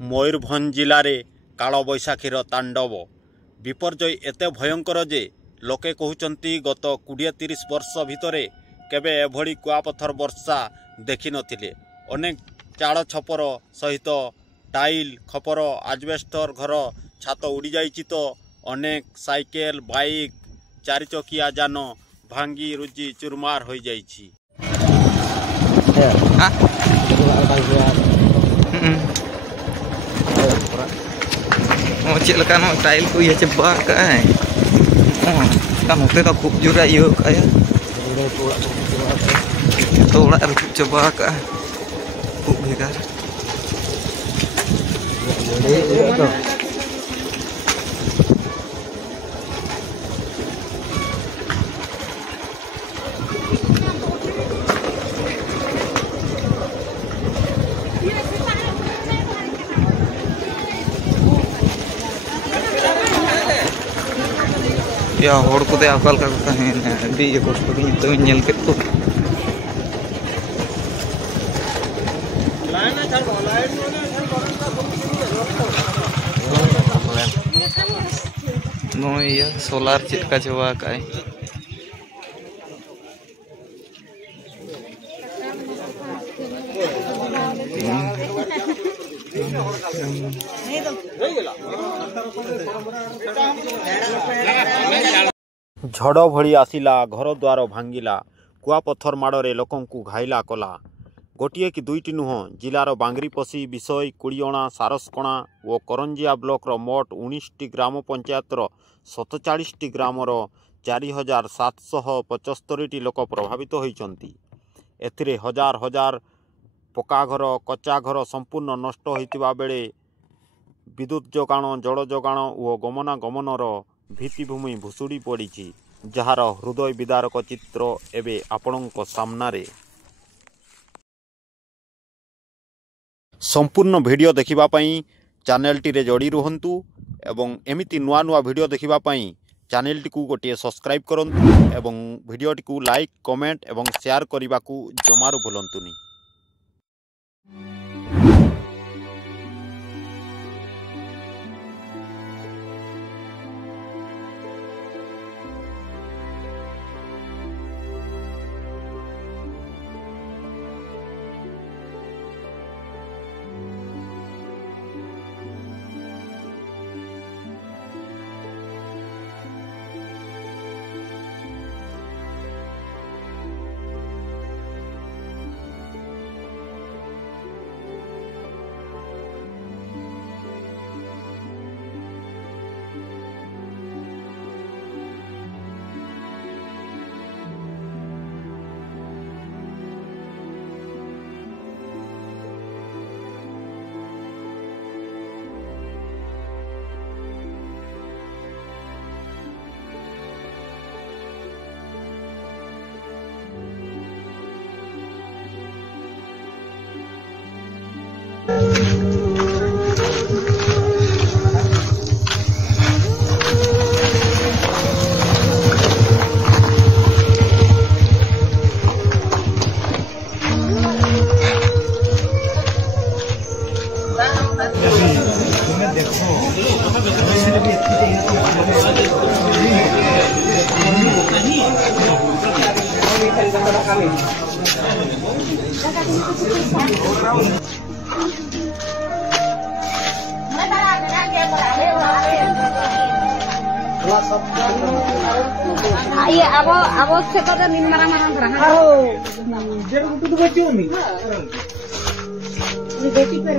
मयूरभंज जिले में कालबैशाखीर तांडव विपर्यय एते भयंकर जे लोके कहउचंती गत 20-30 वर्ष भितर केबे एभली कुआपथर वर्षा देखि नथिले। अनेक चाड़ छपर सहित टाइल खपर आजबेस्टर घर छात उड़ी जाइछि तो अनेक साइकेल बाइक चारि चकिया जान भांगी रुजी चुरमार हो जाइछि। चल टाइल को ये चबा नोते तो खूब जोरा तो चबा खूब भेगार या होड़ को दे अकाल का है दी ये कष्ट की तो नेल के तो नो ये सोलार चिट का जवा का है झड़ भली आसिला घर द्वार भांगिला कुआपथर माड़े लोकंकु घाइला कला। गोटे कि दुईटी नुह जिलार बांगरीपसी विषय कुड़ीअणा सारसकणा और करंजिया ब्लॉकर मोट 19टी ग्राम पंचायतर 47टी ग्रामर 4775टी लोक प्रभावित होइचंती। एथिरे हजार हजार पक्का घर कच्चा घर संपूर्ण नष्ट होइतिबा बेले विद्युत जोगाण जल जोगाण और गमनागमनर भित्तिभूमि भुशुड़ी पड़ी जार हृदय विदारक चित्र एवं आपणों सामने। संपूर्ण वीडियो देखिबापई चैनलटी रे जोड़ी रुहंतु एवं एमिति नुआ नुआ वीडियो देखिबापई चैनलटी को गोटे सब्सक्राइब करंतु एवं वीडियोटी को लाइक कमेंट एवं शेयर करने को जमारू भूलंतुनी। ये अब से कदा निन मारा रहा जब तो बच्चे होंगे बेटी पर